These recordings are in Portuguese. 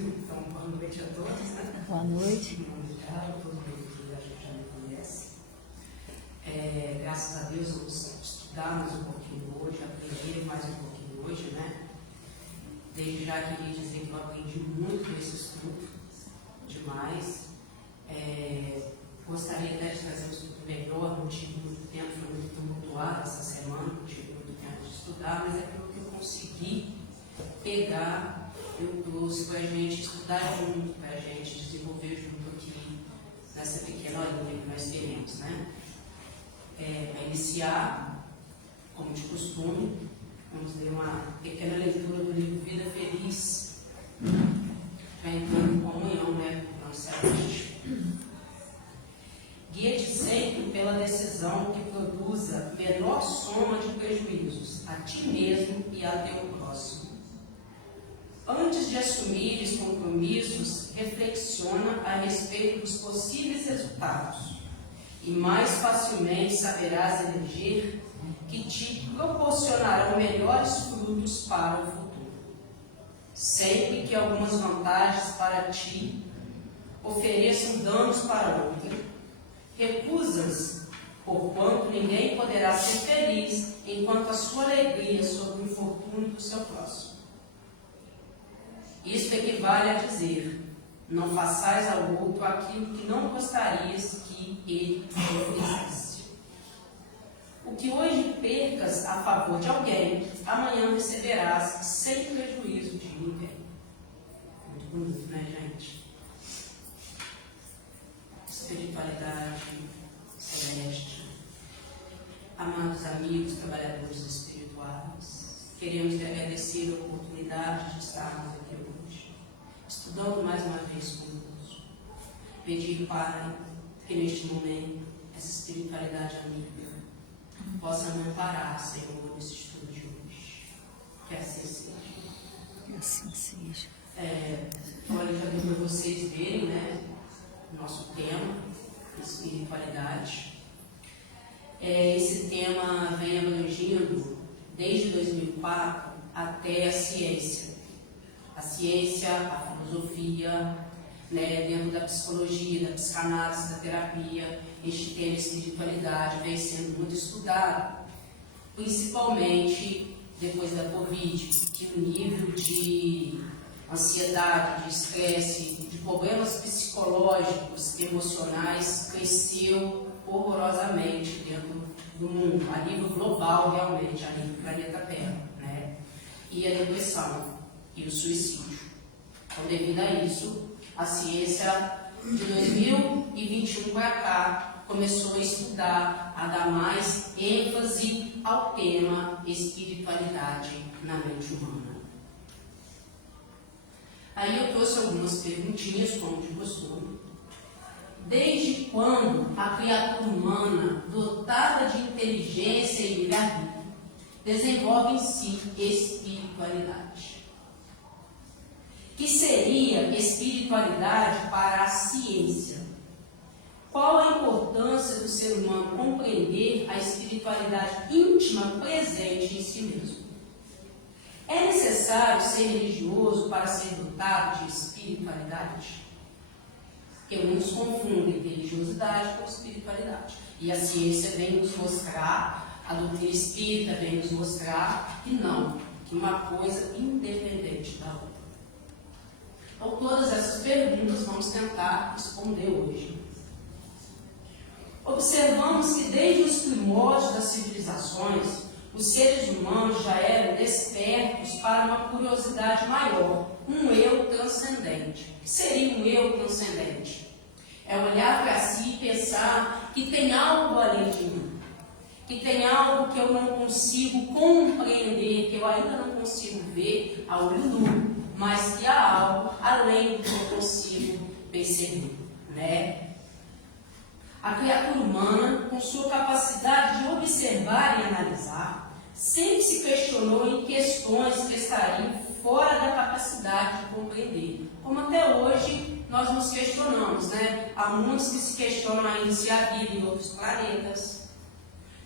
Então, boa noite a todos. Né? Boa noite. Meu nome é Ricardo, todo mundo que a gente já me conhece. Graças a Deus, vamos estudar mais um pouquinho hoje, aprender mais um pouquinho hoje, né? Desde já queria dizer que eu aprendi muito nesse estudo, demais. Gostaria até de trazer um estudo melhor, não tive muito tempo, foi muito tumultuado essa semana, não tive muito tempo de estudar, mas é aquilo que eu consegui pegar, eu trouxe para a gente estudar junto, para a gente desenvolver junto aqui nessa pequena horinha que nós teremos, né? Para iniciar, como de costume, vamos ler uma pequena leitura do livro Vida Feliz, para entrar em comunhão, né, com a nossa mente. Guia-te sempre pela decisão que produza menor soma de prejuízos a ti mesmo e a teu próximo. Antes de assumires compromissos, reflexiona a respeito dos possíveis resultados e mais facilmente saberás eleger que te proporcionarão melhores frutos para o futuro. Sempre que algumas vantagens para ti ofereçam danos para outro, recusas, porquanto ninguém poderá ser feliz enquanto a sua alegria sobre o infortúnio do seu próximo. Isto equivale a dizer: não façais ao outro aquilo que não gostarias que ele fizesse. O que hoje percas a favor de alguém, amanhã receberás sem prejuízo de ninguém. Muito bonito, né, gente? Espiritualidade celeste. Amados amigos, trabalhadores espirituais, queremos lhe agradecer a oportunidade de estarmos aqui hoje, estudando mais uma vez conosco. Pedir, Pai, que neste momento essa espiritualidade amiga possa não parar, Senhor, nesse estudo de hoje. Que assim seja. Que assim seja. Olha, já deu para vocês verem, né? Nosso tema, espiritualidade. Esse tema vem abrangindo desde 2004 até a ciência, a filosofia, né, dentro da psicologia, da psicanálise, da terapia. Este tema espiritualidade vem sendo muito estudado, principalmente depois da Covid, que o nível de ansiedade, de estresse, de problemas psicológicos, emocionais, cresceu horrorosamente dentro do mundo, a nível global realmente, a nível do planeta Terra, né? E a depressão e o suicídio. Então, devido a isso, a ciência de 2021 para cá começou a estudar, a dar mais ênfase ao tema espiritualidade na mente humana. Aí eu trouxe algumas perguntinhas, como de costume. Desde quando a criatura humana, dotada de inteligência e livre-arbítrio, desenvolve em si espiritualidade? Que seria espiritualidade para a ciência? Qual a importância do ser humano compreender a espiritualidade íntima presente em si mesmo? É necessário ser religioso para ser dotado de espiritualidade? Porque muitos confundem religiosidade com espiritualidade. E a ciência vem nos mostrar, a doutrina espírita vem nos mostrar que não, que uma coisa independente da outra. Então, todas essas perguntas vamos tentar responder hoje. Observamos que desde os primórdios das civilizações, os seres humanos já eram despertos para uma curiosidade maior, um eu transcendente. O que seria um eu transcendente? É olhar para si e pensar que tem algo além de mim, que tem algo que eu não consigo compreender, que eu ainda não consigo ver a olho nu, mas que há algo além do que eu consigo perceber, né? A criatura humana, com sua capacidade de observar e analisar, sempre se questionou em questões que estariam fora da capacidade de compreender. Como até hoje nós nos questionamos, né? Há muitos que se questionam ainda se há vida em outros planetas,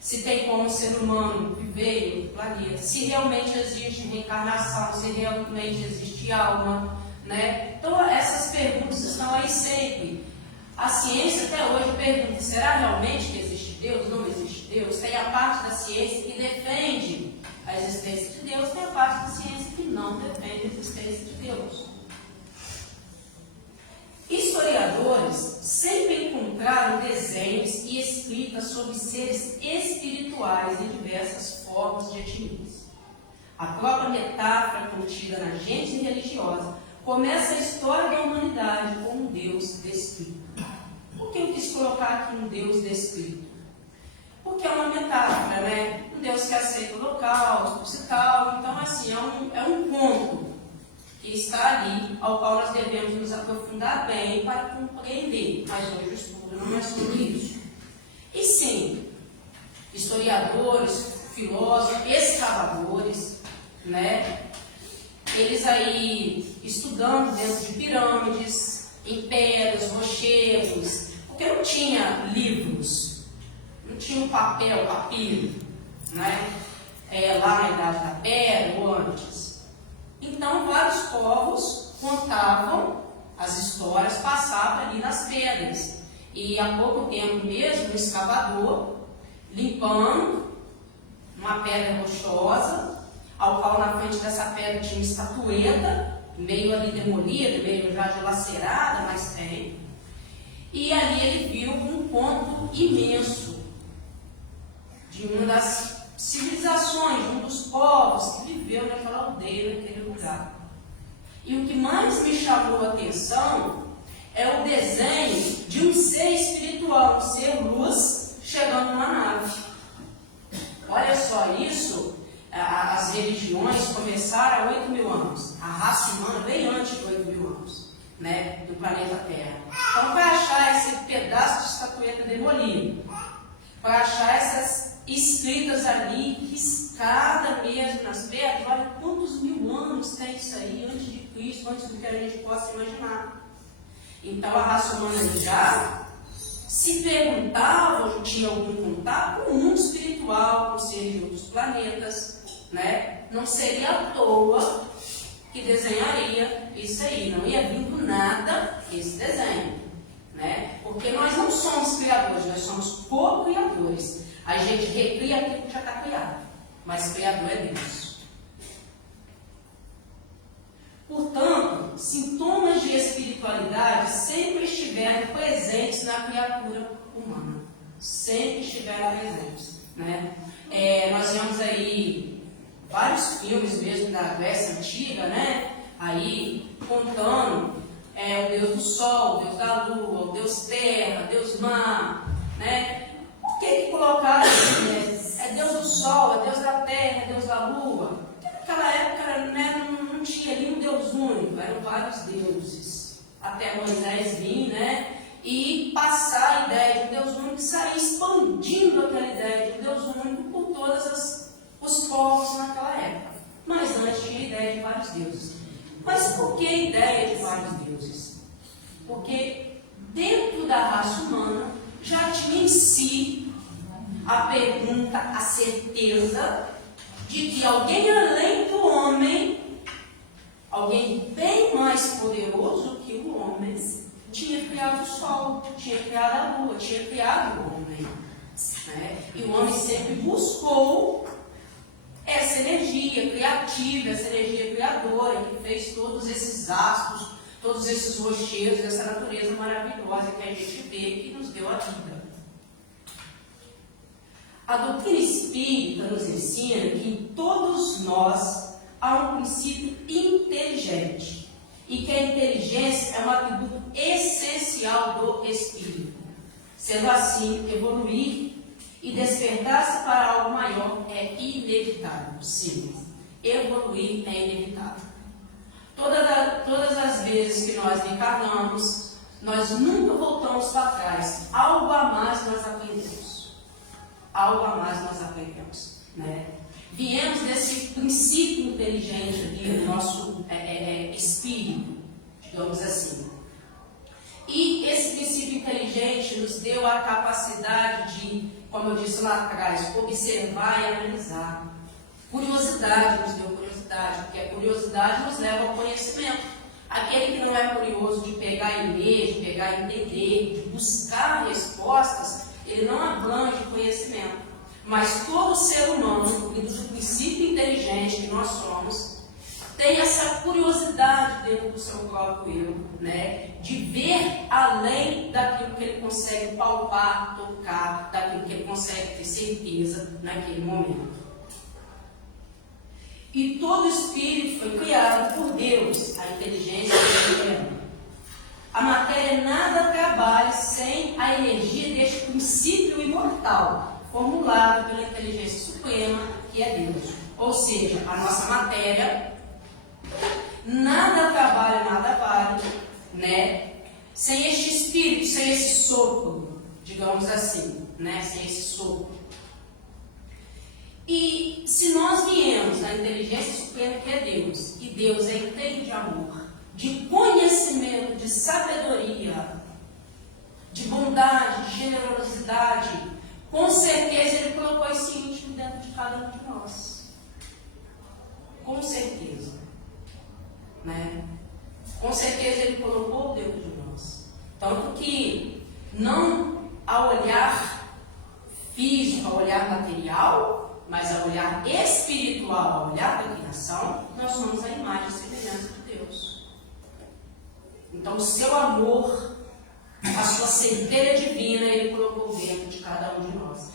se tem como o ser humano viver em outro planeta, se realmente existe reencarnação, se realmente existe alma, né? Então, essas perguntas estão aí sempre. A ciência até hoje pergunta, será realmente que existe Deus? Não existe Deus? Tem a parte da ciência que defende a existência de Deus, tem a parte da ciência que não defende a existência de Deus. Historiadores sempre encontraram desenhos e escritas sobre seres espirituais em diversas formas de etnias. A própria metáfora contida na gênese religiosa começa a história da humanidade com um Deus descrito. Por que eu quis colocar aqui um Deus descrito? Porque é uma metáfora, né? Um Deus que aceita o holocausto e tal. Então, assim, é um ponto que está ali, ao qual nós devemos nos aprofundar bem para compreender. Mas hoje o estudo não é sobre isso. E sim, historiadores, filósofos, escavadores, né? Eles aí estudando dentro de pirâmides, em pedras, rochedos, porque não tinha livros, não tinha um papel, papiro, né? Lá na Idade da Pedra ou antes. Então, vários povos contavam as histórias, passavam ali nas pedras. E há pouco tempo mesmo, um escavador, limpando uma pedra rochosa, ao qual na frente dessa pedra tinha uma estatueta, meio ali demolida, meio já dilacerada, mas tem. E ali ele viu um ponto imenso de uma das civilizações, de um dos povos que viveu naquela aldeia, naquele lugar. E o que mais me chamou a atenção é o desenho de um ser espiritual, um ser luz, chegando numa nave. Olha só isso. As religiões começaram há 8.000 anos. A raça humana veio antes de 8.000 anos, né, do planeta Terra. Então, para achar esse pedaço de estatueta demolido, para achar essas escritas ali, riscada mesmo nas pedras, olha quantos mil anos tem isso aí antes de Cristo, antes do que a gente possa imaginar. Então, a raça humana já se perguntava, ou tinha algum contato com o mundo espiritual, com seres de outros planetas, né? Não seria à toa que desenharia isso aí, não ia vir do nada esse desenho, né? Porque nós não somos criadores, nós somos co-criadores. A gente recria aquilo que já está criado, mas criador é Deus. Portanto, sintomas de espiritualidade sempre estiveram presentes na criatura humana. Sempre estiveram presentes, né? Nós vemos aí vários filmes mesmo da Grécia Antiga, né? Aí contando o Deus do Sol, o Deus da Lua, o Deus Terra, Deus Mar, né? Por que colocaram assim, né? É Deus do Sol, é Deus da Terra, é Deus da Lua? Porque naquela época, né, não tinha ali um Deus único, eram vários deuses. Até Moisés vir, né? E passar a ideia de um Deus único e sair expandindo aquela ideia de um Deus único por todos os povos naquela época. Mas antes tinha a ideia de vários deuses. Mas por que a ideia de vários deuses? Porque dentro da raça humana já tinha em si a pergunta, a certeza de que alguém além do homem, alguém bem mais poderoso que o homem, tinha criado o sol, tinha criado a lua, tinha criado o homem. Né? E o homem sempre buscou essa energia criativa, essa energia criadora, que fez todos esses astros, todos esses rochedos, essa natureza maravilhosa que a gente vê, que nos deu a vida. A doutrina espírita nos ensina que em todos nós há um princípio inteligente e que a inteligência é um atributo essencial do espírito. Sendo assim, evoluir e despertar-se para algo maior é inevitável. Sim, evoluir é inevitável. Todas as vezes que nós encarnamos, nós nunca voltamos para trás. Algo a mais nós aprendemos. Algo a mais nós aprendemos, né? Viemos desse princípio inteligente ali do nosso espírito, digamos assim. E esse princípio inteligente nos deu a capacidade de, como eu disse lá atrás, observar e analisar. Curiosidade nos deu curiosidade, porque a curiosidade nos leva ao conhecimento. Aquele que não é curioso de pegar e ler, de pegar e entender, de buscar respostas, ele não abrange conhecimento. Mas todo ser humano, incluído do princípio inteligente que nós somos, tem essa curiosidade dentro do seu próprio eu, né? De ver além daquilo que ele consegue palpar, tocar, daquilo que ele consegue ter certeza naquele momento. E todo espírito foi criado por Deus, a inteligência suprema. A matéria nada trabalha sem a energia deste princípio imortal, formulado pela inteligência suprema, que é Deus. Ou seja, a nossa matéria nada trabalha, nada vale, né? Sem este espírito, sem esse sopro, digamos assim, né? Sem esse sopro. E se nós viemos da inteligência suprema que é Deus, e Deus é inteiro de amor, de conhecimento, de sabedoria, de bondade, de generosidade, com certeza Ele colocou esse íntimo dentro de cada um de nós. Com certeza. Né? Com certeza Ele colocou dentro de nós. Tanto que, não ao olhar físico, ao olhar material, mas ao olhar espiritual, ao olhar da criação, nós somos a imagem e semelhança de Deus. Então, o seu amor, a sua centelha divina, Ele colocou dentro de cada um de nós.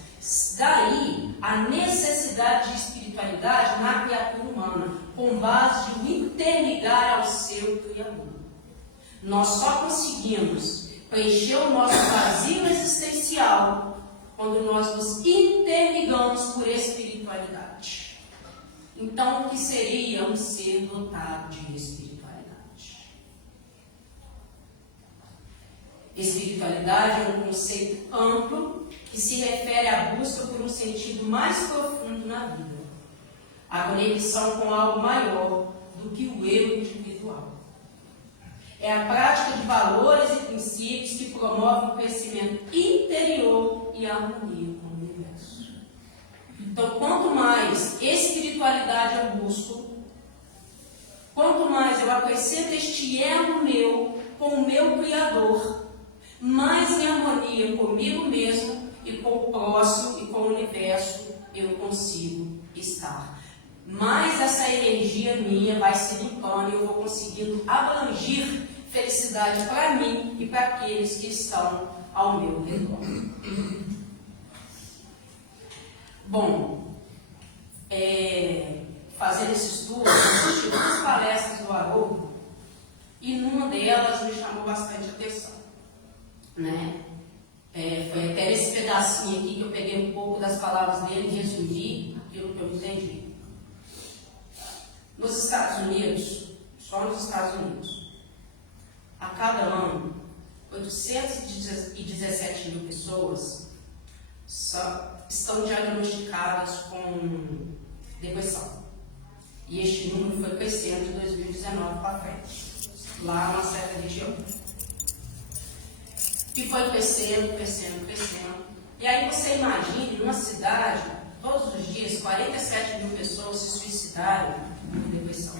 Daí, a necessidade de espiritualidade na criatura humana, com base de o interligar ao seu Criador. Nós só conseguimos preencher o nosso vazio existencial quando nós nos interligamos por espiritualidade. Então, o que seria um ser dotado de espiritualidade? Espiritualidade é um conceito amplo que se refere à busca por um sentido mais profundo na vida, a conexão com algo maior do que o eu individual. É a prática de valores e princípios que promovem o crescimento interior e a harmonia com o universo. Então, quanto mais espiritualidade eu busco, quanto mais eu acrescento este elo meu com o meu Criador, mais em harmonia comigo mesmo e com o próximo e com o universo eu consigo estar. Mais essa energia minha vai se limpando e eu vou conseguindo abranger felicidade para mim e para aqueles que estão ao meu redor. Bom, fazendo esse estudo, eu assisti duas palestras do Haroldo e numa delas me chamou bastante atenção, né? Foi até nesse pedacinho aqui que eu peguei um pouco das palavras dele e resumi aquilo que eu entendi. Nos Estados Unidos, só nos Estados Unidos, a cada ano, 817 mil pessoas estão diagnosticadas com depressão. E este número foi crescendo de 2019 para frente, lá numa certa região. E foi crescendo. E aí você imagine, numa cidade, todos os dias, 47 mil pessoas se suicidaram por depressão.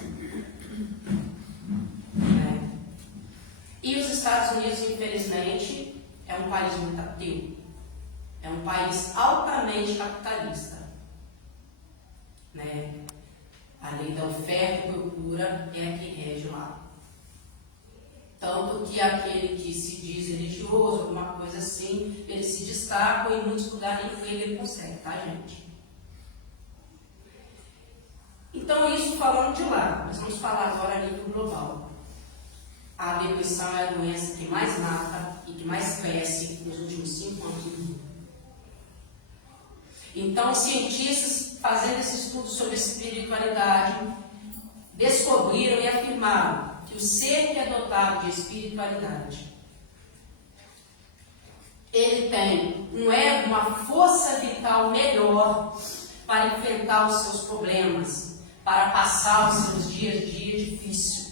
E os Estados Unidos, infelizmente, é um país muito ateu. É um país altamente capitalista. Né? A lei da oferta e procura é a que rege lá. Tanto que aquele que se diz religioso, alguma coisa assim, ele se destaca e em muitos lugares nem emprego ele consegue, tá, gente? Então, isso falando de lá, nós vamos falar agora a nível global. A depressão é a doença que mais mata e que mais cresce nos últimos 5 anos do mundo. Então, cientistas, fazendo esse estudo sobre espiritualidade, descobriram e afirmaram que o ser que é dotado de espiritualidade, ele tem um ego, uma força vital melhor para enfrentar os seus problemas, para passar os seus dias a dia difíceis.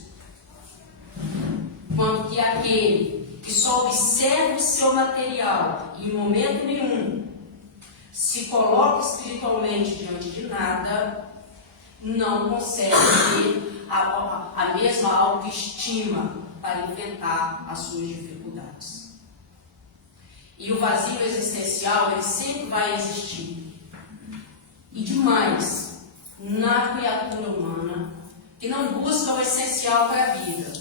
Quanto que aquele que só observa o seu material e em momento nenhum se coloca espiritualmente diante de nada, não consegue ter a mesma autoestima para enfrentar as suas dificuldades. E o vazio existencial, ele sempre vai existir. E demais na criatura humana que não busca o essencial para a vida,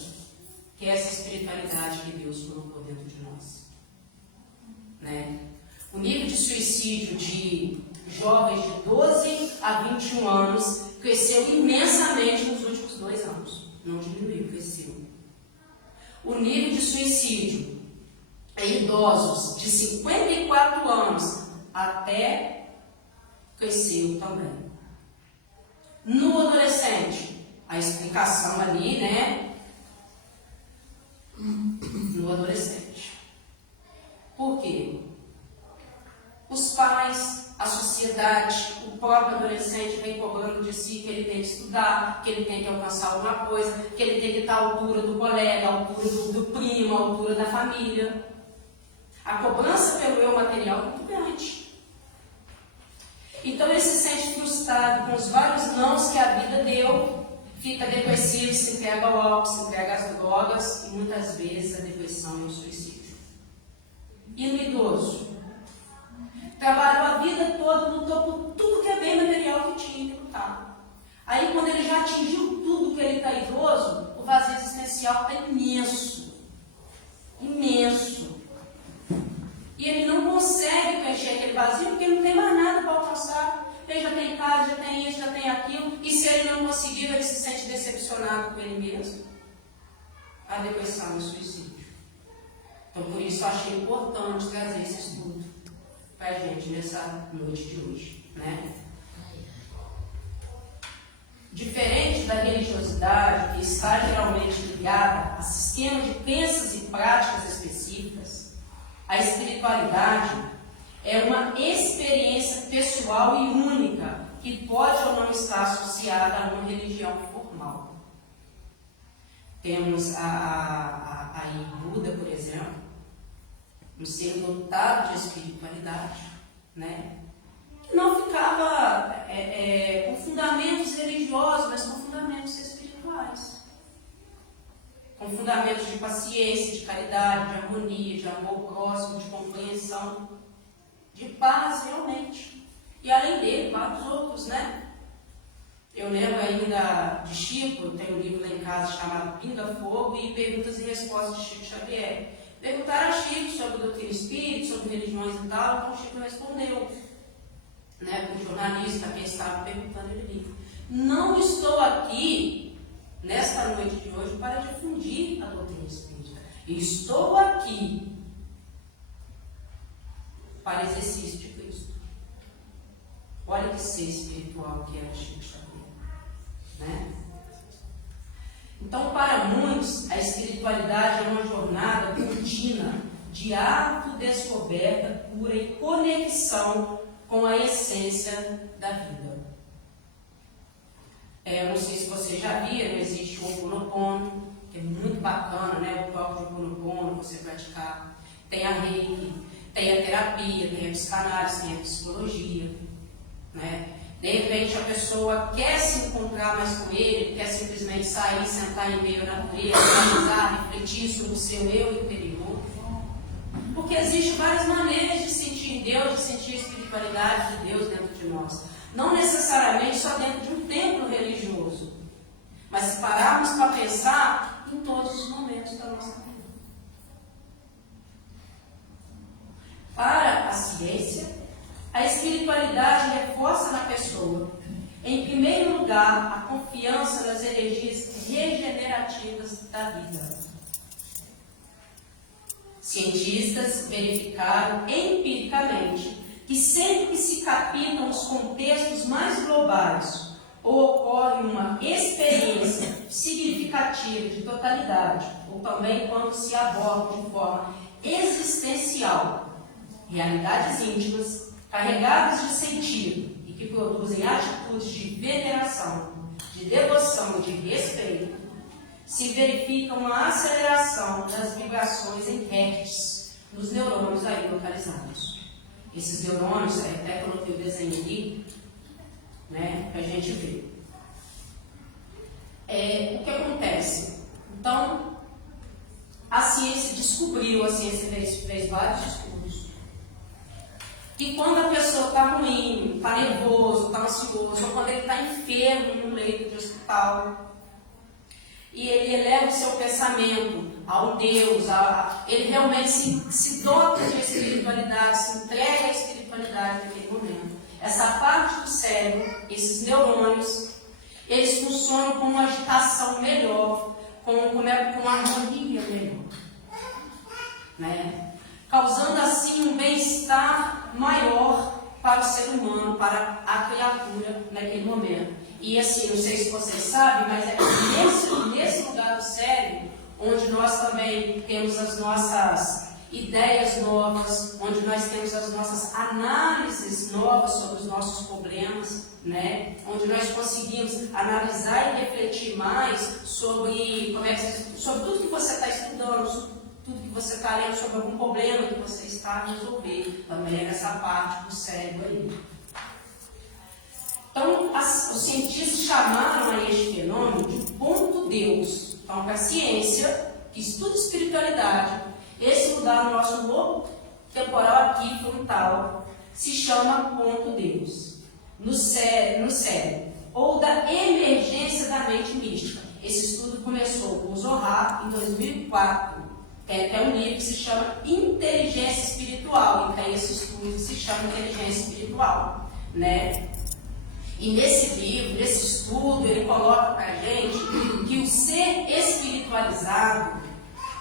que é essa espiritualidade que Deus colocou dentro de nós. Né? O nível de suicídio de jovens de 12 a 21 anos cresceu imensamente nos últimos 2 anos. Não diminuiu, cresceu. O nível de suicídio em idosos de 54 anos até cresceu também. No adolescente, a explicação ali, né? No adolescente. Por quê? Os pais, a sociedade, o próprio adolescente vem cobrando de si que ele tem que estudar, que ele tem que alcançar alguma coisa, que ele tem que estar à altura do colega, à altura do primo, à altura da família. A cobrança pelo eu material é muito grande. Então ele se sente frustrado com os vários nãos que a vida deu, fica depressivo, se entrega ao álcool, se entrega às drogas e muitas vezes a depressão e o suicídio. E no idoso? Trabalhou a vida toda, lutou por tudo que é bem material que tinha que lutar. Aí quando ele já atingiu tudo que ele está idoso, o vazio existencial está imenso. Imenso. E ele não consegue preencher aquele vazio porque ele não tem mais nada para alcançar. Ele já tem casa, já tem isso, já tem aquilo. E se ele não conseguir, ele se sente decepcionado com ele mesmo. A depressão e o suicídio. Então, por isso, eu achei importante trazer esse estudo para a gente nessa noite de hoje. Né? Diferente da religiosidade, que está geralmente ligada a sistemas de crenças e práticas específicas, a espiritualidade é uma experiência pessoal e única que pode ou não estar associada a uma religião formal. Temos aí Buda, por exemplo, um ser dotado de espiritualidade, né? Que não ficava com fundamentos religiosos, mas com fundamentos espirituais. Com fundamentos de paciência, de caridade, de harmonia, de amor próximo, de compreensão, de paz realmente. E além dele, vários outros, né? Eu lembro ainda de Chico, eu tenho um livro lá em casa chamado Pinga Fogo e Perguntas e Respostas de Chico Xavier. Perguntaram a Chico sobre doutrina espírita, sobre religiões e tal, então Chico respondeu, né? Para o jornalista que estava perguntando ele livro. Não estou aqui nesta noite de hoje para difundir a doutrina espírita. Estou aqui para exercício de Cristo. Olha que ser espiritual que era Chico Xavier. Né? Então, para muitos, a espiritualidade é uma jornada contínua de autodescoberta, cura e conexão com a essência da vida. Eu não sei se você já viram, existe o Ho'oponopono, que é muito bacana, né? O próprio Ho'oponopono, você praticar. Tem a Reiki, tem a terapia, tem a psicanálise, tem a psicologia. Né? De repente a pessoa quer se encontrar mais com ele, quer simplesmente sair, sentar em meio à natureza, analisar, refletir sobre o seu eu interior. Porque existem várias maneiras de sentir Deus, de sentir a espiritualidade de Deus dentro de nós. Não necessariamente só dentro de um templo religioso, mas se pararmos para pensar em todos os momentos da nossa vida. Para a ciência, a espiritualidade reforça na pessoa, em primeiro lugar, a confiança nas energias regenerativas da vida. Cientistas verificaram empiricamente que sempre que se captam os contextos mais globais ou ocorre uma experiência significativa de totalidade, ou também quando se aborda de forma existencial realidades íntimas carregadas de sentido e que produzem atitudes de veneração, de devoção e de respeito, se verifica uma aceleração das vibrações em hertz nos neurônios aí localizados. Esses neurônios, até coloquei o desenho aqui, né, para a gente ver. O que acontece? Então, a ciência descobriu, a ciência fez vários estudos, que quando a pessoa está ruim, está nervoso, está ansioso, ou quando ele está enfermo no leito de hospital, e ele eleva o seu pensamento ao Deus, ele realmente se dota de espiritualidade, se entrega à espiritualidade naquele momento. Essa parte do cérebro, esses neurônios, eles funcionam com uma agitação melhor, com uma harmonia melhor, né? Causando assim um bem-estar maior para o ser humano, para a criatura naquele momento. E assim, não sei se vocês sabem, mas é nesse lugar do cérebro onde nós também temos as nossas ideias novas, onde nós temos as nossas análises novas sobre os nossos problemas, né? Onde nós conseguimos analisar e refletir mais sobre, sobre tudo que você está estudando, sobre tudo que você está lendo, sobre algum problema que você está a resolver. Também é nessa parte do cérebro aí. Então, os cientistas chamaram a este fenômeno de ponto Deus. Então, para a ciência, que estuda espiritualidade, esse lugar no nosso lobo temporal aqui, frontal, se chama ponto Deus. No cérebro, ou da emergência da mente mística. Esse estudo começou com o Zohar em 2004. Tem até um livro que se chama Inteligência Espiritual, e tem esse estudo que se chama Inteligência Espiritual, né? E nesse livro, nesse estudo, ele coloca para a gente que o ser espiritualizado,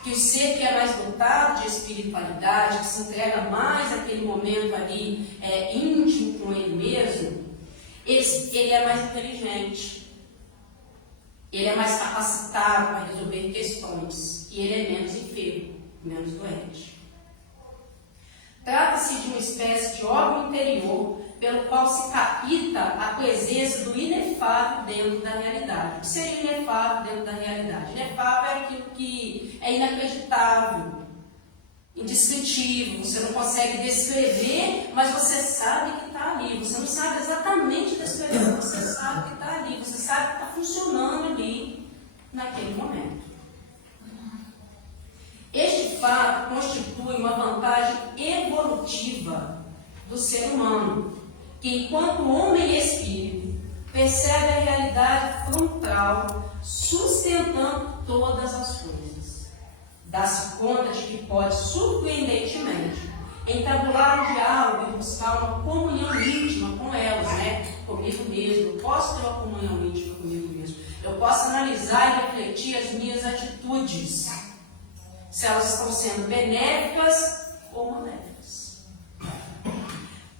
que o ser que é mais dotado de espiritualidade, que se entrega mais àquele momento ali íntimo com ele mesmo, ele é mais inteligente, ele é mais capacitado para resolver questões e ele é menos enfermo, menos doente. Trata-se de uma espécie de órgão interior pelo qual se capta a presença do inefável dentro da realidade. O que seria inefável dentro da realidade? Inefável é aquilo que é inacreditável, indescritível, você não consegue descrever, mas você sabe que está ali. Você não sabe exatamente descrever, mas você sabe que está ali, você sabe que está funcionando ali naquele momento. Este fato constitui uma vantagem evolutiva do ser humano, que enquanto homem e espírito percebe a realidade frontal, sustentando todas as coisas. Dá-se conta de que pode, surpreendentemente, entabular um diálogo e buscar uma comunhão íntima com elas, né? Comigo mesmo. Eu posso ter uma comunhão íntima comigo mesmo. Eu posso analisar e refletir as minhas atitudes, se elas estão sendo benéficas ou maléficas.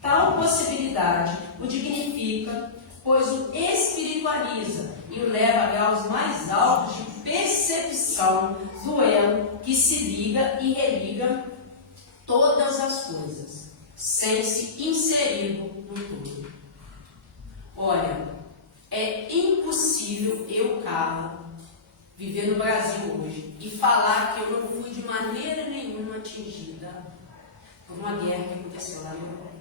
Tal possibilidade o dignifica, pois o espiritualiza e o leva a graus mais altos de percepção do elo que se liga e religa todas as coisas, sem se inserido no todo. Olha, é impossível eu, Carla, viver no Brasil hoje e falar que eu não fui de maneira nenhuma atingida por uma guerra que aconteceu lá na Europa.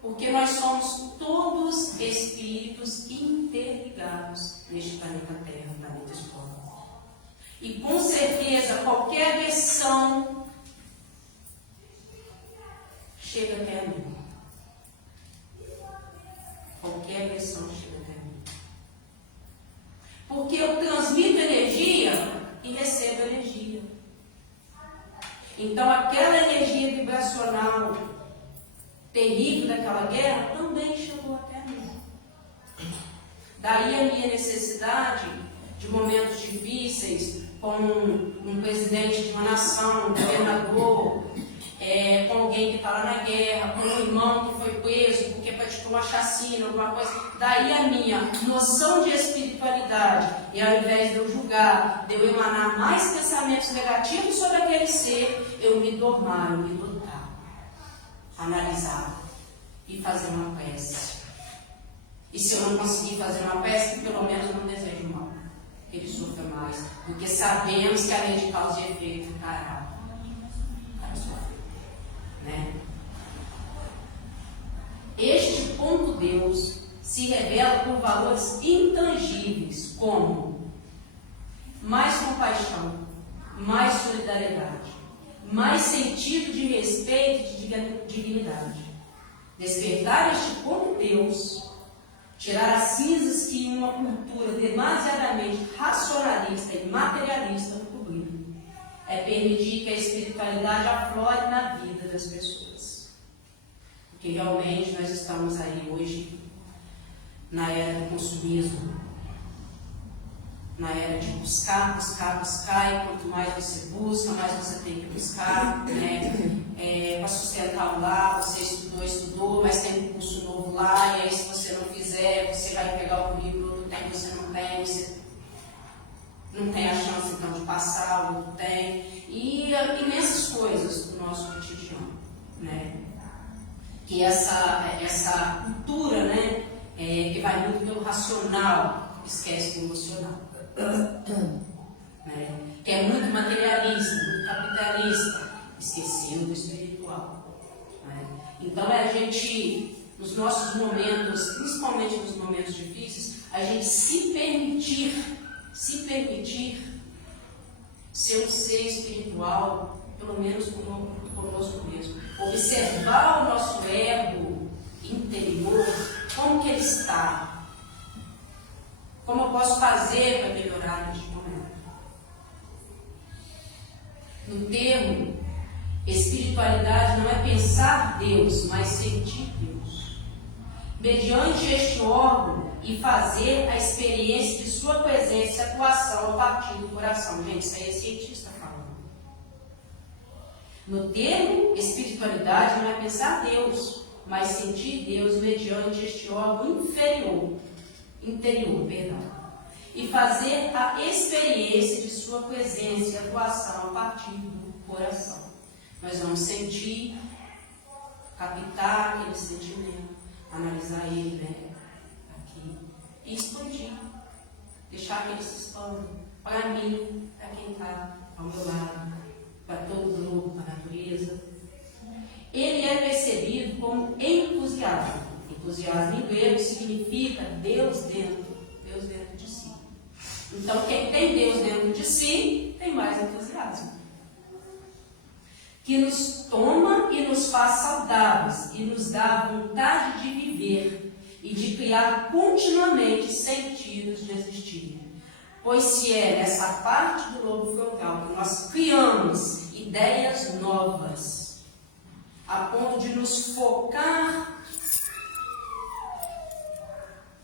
Porque nós somos todos espíritos interligados neste planeta Terra, planeta Escola. E com certeza qualquer agressão chega até a mim. Qualquer agressão chega até a mim. Porque eu transmito energia e recebo energia. Então aquela energia vibracional terrível daquela guerra também chegou até mim. Daí a minha necessidade de momentos difíceis, com um presidente de uma nação, um governador, com alguém que está lá na guerra, com um irmão que foi preso porque praticou uma chacina, alguma coisa. Daí a minha noção de espiritualidade, e ao invés de eu julgar, de eu emanar mais pensamentos negativos sobre aquele ser, eu me domar, eu me dotar, analisar e fazer uma prece. E se eu não conseguir fazer uma prece, pelo menos eu não desejo mal, que ele sofra mais, porque sabemos que a lei de causa e efeito ficará para sofrer, né? Este ponto Deus se revela por valores intangíveis, como mais compaixão, mais solidariedade, mais sentido de respeito e de dignidade. Despertar este como Deus, tirar as cinzas que uma cultura demasiadamente racionalista e materialista cobriu, é permitir que a espiritualidade aflore na vida das pessoas. Porque realmente nós estamos aí hoje na era do consumismo, na era de buscar, e quanto mais você busca, mais você tem que buscar, né? Para sustentar o lar, você estudou, mas tem um curso novo lá, e aí se você não fizer, você vai pegar o currículo, outro tem, você não tem a chance então de passar, outro tem, e imensas coisas do nosso cotidiano, né? Que essa cultura, né, que vai muito pelo racional, esquece do emocional. Né? Que é muito materialista, muito capitalista, esqueceu do espiritual. Né? Então a gente, nos nossos momentos, principalmente nos momentos difíceis, a gente se permitir ser um ser espiritual, pelo menos conosco mesmo. Observar o nosso ego interior, como que ele está. Como eu posso fazer para melhorar neste momento? No termo, espiritualidade não é pensar Deus, mas sentir Deus. Mediante este órgão e fazer a experiência de sua presença e atuação a partir do coração. Gente, isso aí é cientista falando. No termo, espiritualidade não é pensar Deus, mas sentir Deus mediante este órgão interior, e fazer a experiência de sua presença e atuação a partir do coração. Nós vamos sentir, captar aquele sentimento, analisar ele, né, aqui, e expandir, deixar que ele se expanda para mim, para quem está ao meu lado, para todo o globo, para a natureza. Ele é percebido como entusiasmo. Entusiasmo em grego significa Deus dentro de si. Então, quem tem Deus dentro de si, tem mais entusiasmo. Que nos toma e nos faz saudáveis e nos dá vontade de viver e de criar continuamente sentidos de existir. Pois se é nessa parte do lobo frontal que nós criamos ideias novas, a ponto de nos focar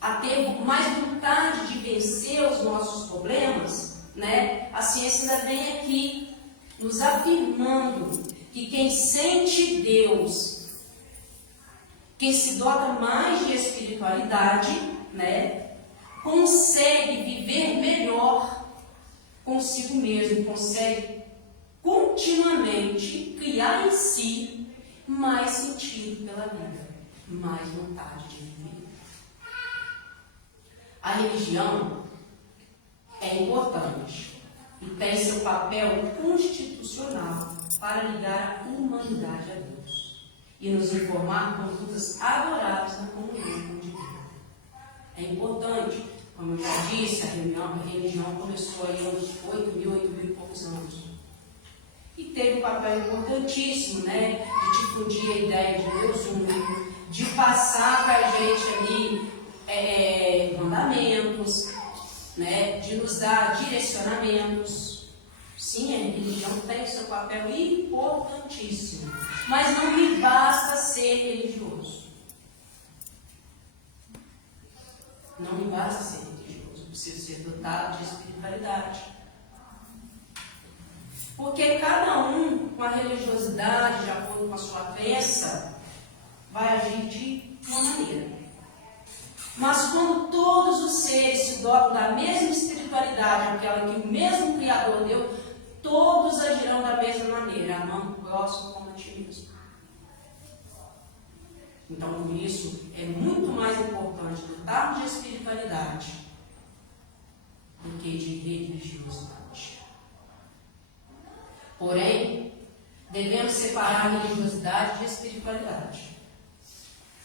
a ter mais vontade de vencer os nossos problemas, né? A ciência ainda vem aqui nos afirmando que quem sente Deus, quem se dota mais de espiritualidade, né, consegue viver melhor consigo mesmo, consegue continuamente criar em si mais sentido pela vida, mais vontade de viver. A religião é importante e tem seu papel constitucional para ligar a humanidade a Deus e nos informar condutas adoráveis na comunhão com Deus. É importante, como eu já disse, a religião começou aí há uns 8 mil e poucos anos. E teve um papel importantíssimo, né, de difundir a ideia de Deus único, de passar para a gente ali mandamentos, né, de nos dar direcionamentos. Sim, a religião tem o seu papel importantíssimo, mas não me basta ser religioso. Não me basta ser religioso, preciso ser dotado de espiritualidade. Porque cada um, com a religiosidade, de acordo com a sua crença, vai agir de uma maneira. Mas quando todos os seres se dotam da mesma espiritualidade, aquela que o mesmo Criador deu, todos agirão da mesma maneira, amando o próximo como a ti mesmo. Então, por isso, é muito mais importante dotar de espiritualidade do que de religiosidade. Porém, devemos separar a religiosidade de espiritualidade.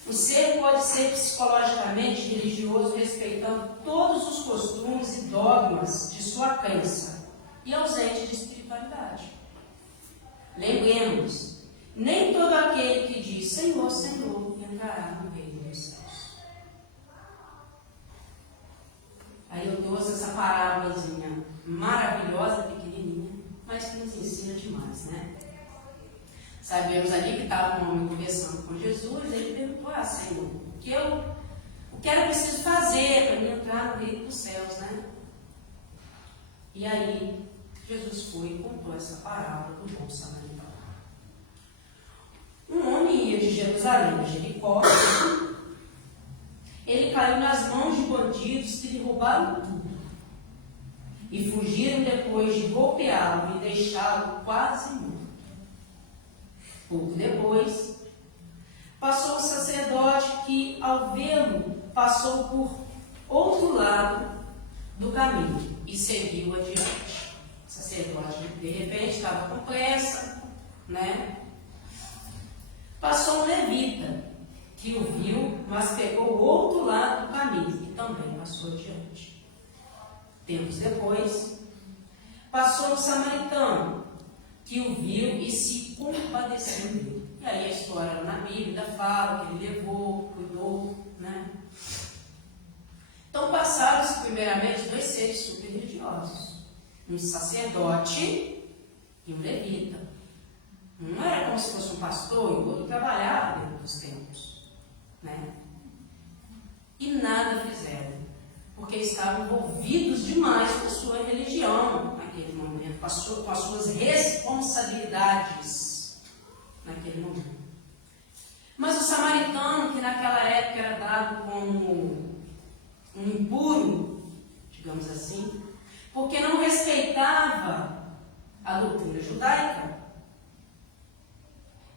O ser pode ser psicologicamente religioso, respeitando todos os costumes e dogmas de sua crença e ausente de espiritualidade. Lembremos, nem todo aquele que diz Senhor, Senhor, entrará no reino dos céus. Aí eu trouxe essa parábolazinha maravilhosa, pequenininha, mas que nos ensina demais, né? Sabemos ali que estava um homem conversando com Jesus, ele perguntou, Senhor, o que era preciso fazer para me entrar no reino dos céus, né? E aí, Jesus foi e contou essa parábola do bom samaritano. Um homem ia de Jerusalém a Jericó, ele caiu nas mãos de bandidos que lhe roubaram tudo e fugiram depois de golpeá-lo e deixá-lo quase morto. Pouco depois, passou um sacerdote que, ao vê-lo, passou por outro lado do caminho e seguiu adiante. O sacerdote, de repente, estava com pressa, né? Passou um levita, que o viu, mas pegou o outro lado do caminho e também passou adiante. Tempos depois, passou um samaritano, que o viu e se compadeceu dele. E aí a história na Bíblia fala que ele levou, cuidou, né? Então passaram-se primeiramente dois seres super religiosos, um sacerdote e um levita. Um era como se fosse um pastor e o outro trabalhava dentro dos templos, né? E nada fizeram, porque estavam envolvidos demais com a sua religião naquele momento, com as suas responsabilidades naquele momento. Mas o samaritano, que naquela época era dado como um impuro, digamos assim, porque não respeitava a doutrina judaica,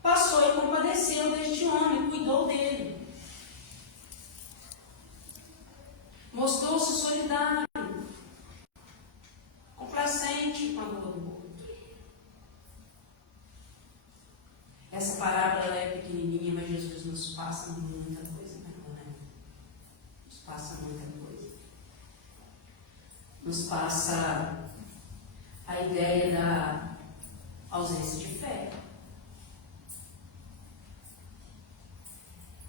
passou e compadeceu deste homem, cuidou dele. Mostrou-se solidário, complacente com a dor do outro. Essa parábola é pequenininha, mas Jesus nos passa muita coisa, né? Nos passa muita coisa. Nos passa a ideia da ausência de fé.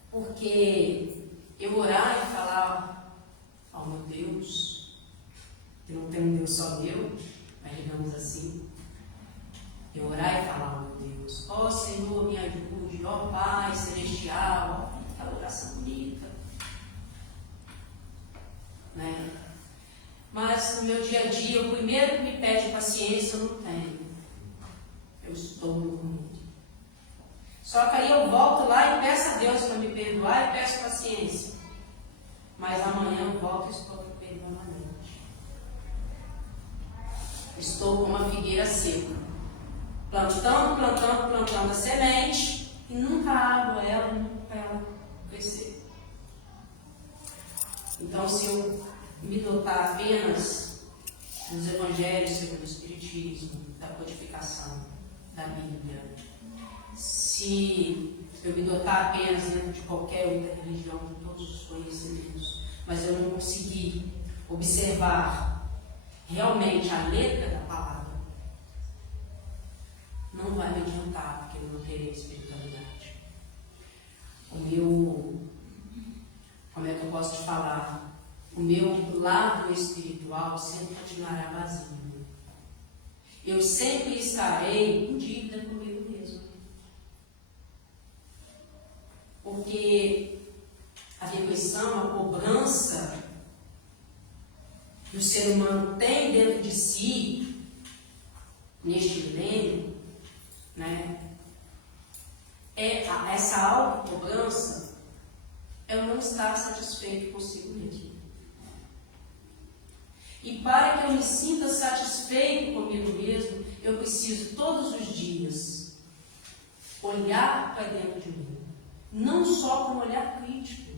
Porque eu orar e falar, meu Deus, que não tem um Deus só meu, mas digamos assim, eu orar e falar, meu Deus, Senhor, me ajude, Pai Celestial, aquela oração bonita, né? Mas no meu dia a dia, o primeiro que me pede paciência, eu não tenho. Eu estou no mundo. Só que aí eu volto lá e peço a Deus para me perdoar e peço paciência. Mas amanhã eu volto e estou perdendo novamente. Estou como uma figueira seca. Plantando a semente e nunca abro ela, nunca ela crescer. Então, se eu me dotar apenas dos evangelhos segundo o Espiritismo, da codificação, da Bíblia, se eu me dotar apenas dentro de qualquer outra religião, de todos os conhecimentos, mas eu não conseguir observar realmente a letra da palavra, não vai me adiantar, porque eu não terei espiritualidade. Como é que eu posso te falar? O meu lado espiritual sempre continuará vazio. Eu sempre estarei em dívida comigo mesmo. Porque a depressão, a cobrança que o ser humano tem dentro de si, neste milênio, né? Essa autocobrança é o não estar satisfeito consigo mesmo. E para que eu me sinta satisfeito comigo mesmo, eu preciso todos os dias olhar para dentro de mim. Não só com um olhar crítico,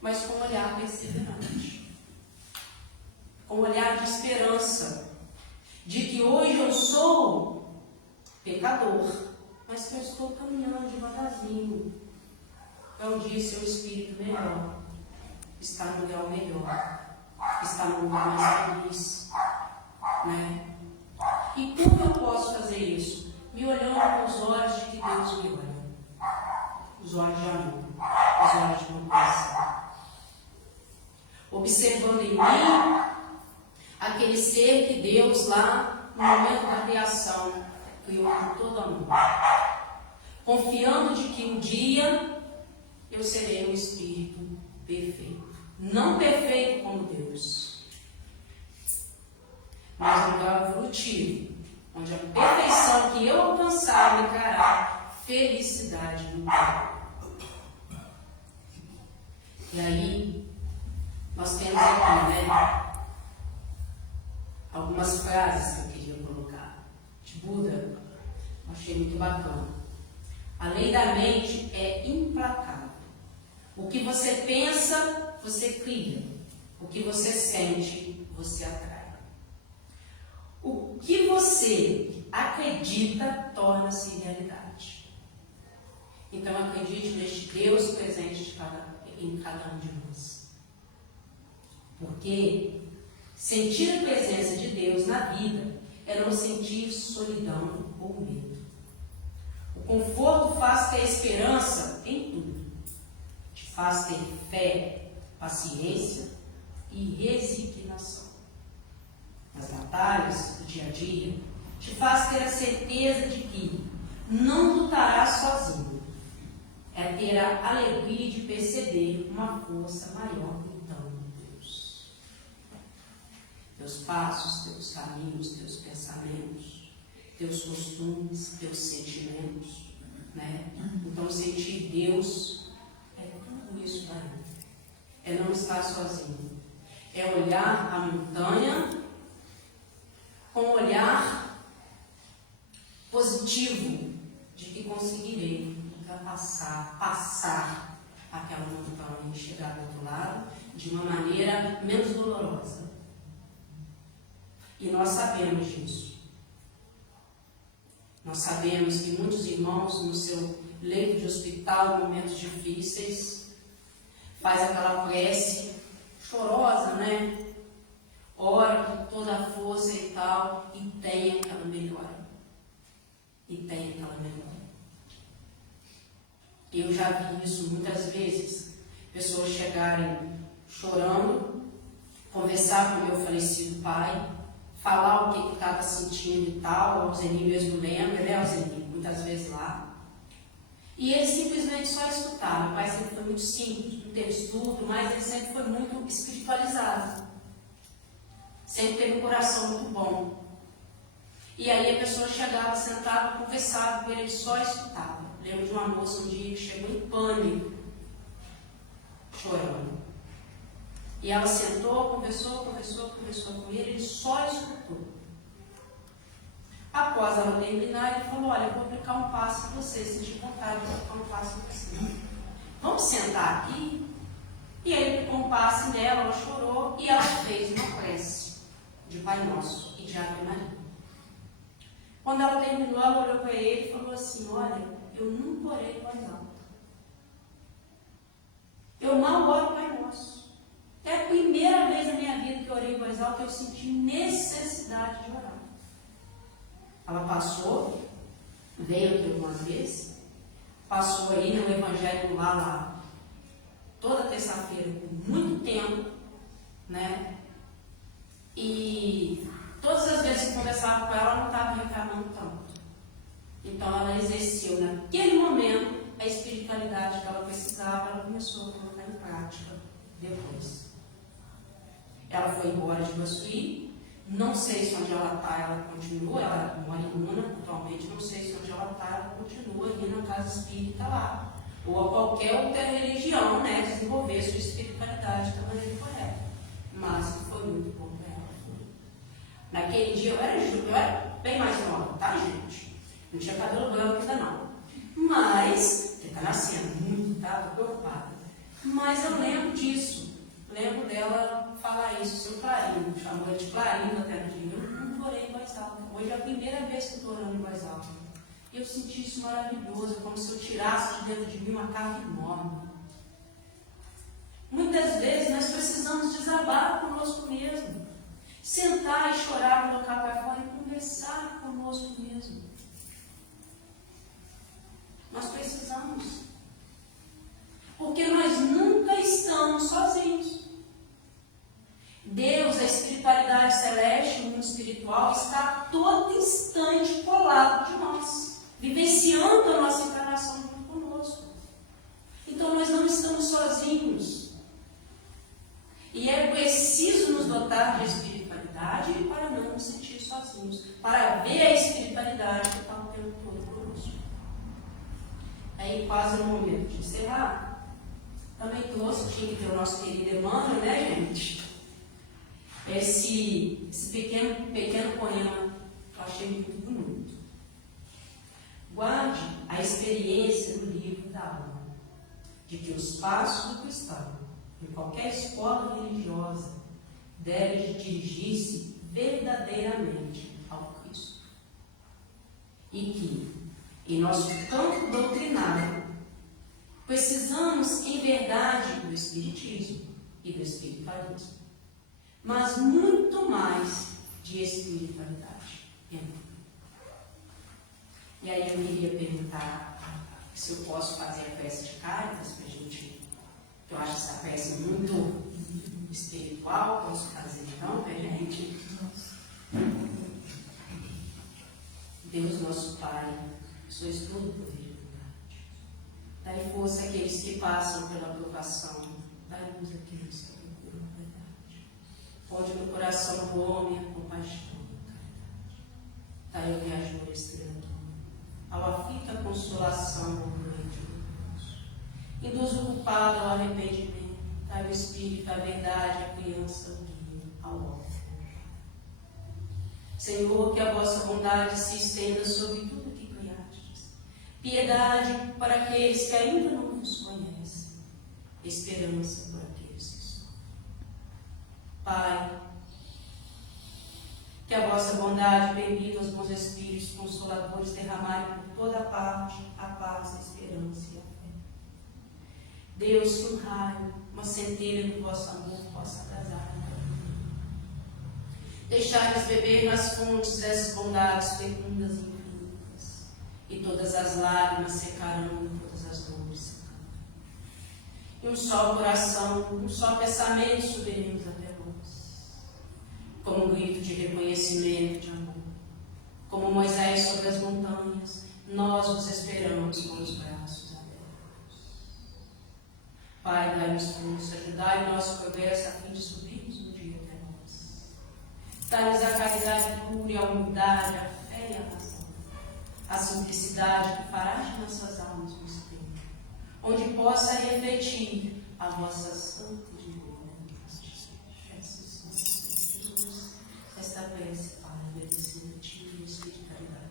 mas com um olhar perseverante. Com um olhar de esperança. De que hoje eu sou pecador, mas que eu estou caminhando devagarzinho é um dia seu espírito melhor, está no lugar melhor, está no lugar mais feliz, né? E como eu posso fazer isso? Me olhando com os olhos de que Deus me olha, os olhos de amor, os olhos de compreensão, observando em mim aquele ser que Deus lá no momento da criação criou com todo amor, confiando de que um dia eu serei um espírito perfeito, não perfeito como Deus, mas um grau evolutivo, onde a perfeição que eu alcançar me trará felicidade no corpo. E aí nós temos aqui, né, algumas frases que eu queria colocar de Buda. Achei muito bacana. A lei da mente é implacável. O que você pensa, você cria. O que você sente, você atrai. O que você acredita torna-se realidade. Então acredite neste Deus presente em cada um de nós. Porque sentir a presença de Deus na vida é não sentir solidão ou medo. O conforto faz ter esperança em tudo. Te faz ter fé, paciência e resignação. Nas batalhas do dia a dia, te faz ter a certeza de que não lutarás sozinho. É ter a alegria de perceber uma força maior então em Deus. Teus passos, teus caminhos, teus pensamentos, teus costumes, teus sentimentos, né? Então sentir Deus é tudo isso daí. É não estar sozinho. É olhar a montanha com um olhar positivo de que conseguirei passar aquela montanha e chegar do outro lado de uma maneira menos dolorosa. E nós sabemos disso. Nós sabemos que muitos irmãos no seu leito de hospital, em momentos difíceis, faz aquela prece chorosa, né? Ora com toda a força e tal, e tem aquela melhora. E tem aquela melhora. Eu já vi isso muitas vezes. Pessoas chegarem chorando, conversar com o meu falecido pai, falar o que estava sentindo e tal. O Zeni mesmo lembra, né? O Zeni, muitas vezes lá. E ele simplesmente só escutava. O pai sempre foi muito simples, não teve estudo, mas ele sempre foi muito espiritualizado. Sempre teve um coração muito bom. E aí a pessoa chegava, sentava, conversava com ele, ele só escutava. Lembro de uma moça um dia que chegou em pânico, chorando. E ela sentou, conversou com ele só escutou. Após ela terminar, ele falou: olha, eu vou aplicar um passo em você, sentir vontade de aplicar um passo em você. Vamos sentar aqui? E aí ele aplicou um passo nela, ela chorou e ela fez uma prece de Pai Nosso e de Ave Maria. Quando ela terminou, ela olhou para ele e falou assim: olha, eu nunca orei em voz alta. Eu não oro Pai Nosso. É a primeira vez na minha vida que eu orei em voz alta, eu senti necessidade de orar. Ela passou, veio aqui algumas vezes, passou aí no Evangelho lá, toda terça-feira, por muito tempo, né? E todas as vezes que conversava com ela, não estava reclamando tanto. Então ela exerceu naquele momento a espiritualidade que ela precisava, ela começou a colocar em prática depois. Ela foi embora de Guaçuí, não sei se onde ela está, ela continua, ela mora em Una atualmente, não sei se onde ela está, ela continua ali na casa espírita lá. Ou a qualquer outra religião, né, desenvolver sua espiritualidade da maneira correta. Mas foi muito bom para ela. Naquele dia eu era bem mais nova, tá, gente? Não tinha cabelo branco ainda não. Mas, porque está nascendo muito, tá? Estou preocupada. Mas eu lembro disso. Lembro dela falar isso, seu Clarino. Chamou ela de Clarino até no dia. Eu não orei em voz alta. Hoje é a primeira vez que eu estou orando em voz alta. E eu senti isso maravilhoso, como se eu tirasse de dentro de mim uma carga enorme. Muitas vezes nós precisamos desabar conosco mesmo. Sentar e chorar, colocar para fora e conversar conosco mesmo. Nós precisamos. Porque nós nunca estamos sozinhos. Deus, a espiritualidade celeste, o mundo espiritual, está a todo instante colado de nós, vivenciando a nossa encarnação junto conosco. Então nós não estamos sozinhos. E é preciso nos dotar de espiritualidade para não nos sentir sozinhos, para ver a espiritualidade que está o tempo todo conosco. Aí, quase no momento de encerrar, também trouxe, tinha que ter o nosso querido Emmanuel, né, gente? Esse pequeno poema que eu achei muito bonito. Guarde a experiência do livro da alma, de que os passos do cristão, em qualquer escola religiosa, devem dirigir-se verdadeiramente ao Cristo. E que, em nosso campo doutrinário, precisamos, em verdade, do Espiritismo e do Espiritualismo, mas muito mais de espiritualidade. E aí eu queria perguntar se eu posso fazer a prece de Cáritas para a gente, que eu acho essa prece muito espiritual. Posso fazer então para a gente? Deus nosso Pai, sois todo poder e bondade. Dai força àqueles que passam pela provação, dai luz àqueles que procuram a verdade. Pode no coração do homem a compaixão e a caridade. Dai ao viajor estrela, ao aflito a consolação, ao doente o repouso. Induz o culpado ao arrependimento, dai o Espírito a verdade, a criança guia ao órfão. Senhor, que a vossa bondade se estenda sobre tudo que criastes. Piedade para aqueles que ainda não vos conhecem. Esperança por aqueles que sofrem. Pai, que a vossa bondade permita os bons espíritos consoladores derramarem por toda parte a paz, a esperança e a fé. Deus, que um raio, uma centelha do vosso amor possa abrasar a vida. Deixai-nos beber nas fontes dessas bondades fecundas e infinitas, e todas as lágrimas secarão, e todas as dores secarão. E um só coração, um só pensamento subiremos até vós, como um grito de reconhecimento, de amor. Como Moisés sobre as montanhas, nós vos esperamos com os braços abertos. Pai, dai-nos força, ajudai o nosso progresso a fim de subirmos no dia até nós. Dai-nos a caridade pura e a humildade, a fé e a razão, a simplicidade que fará de nossas almas um espelho, onde possa refletir a vossa santa e divina justiça. Peço, Senhor Jesus, esta prece, Pai, agradecendo a Ti e o Espírito de caridade.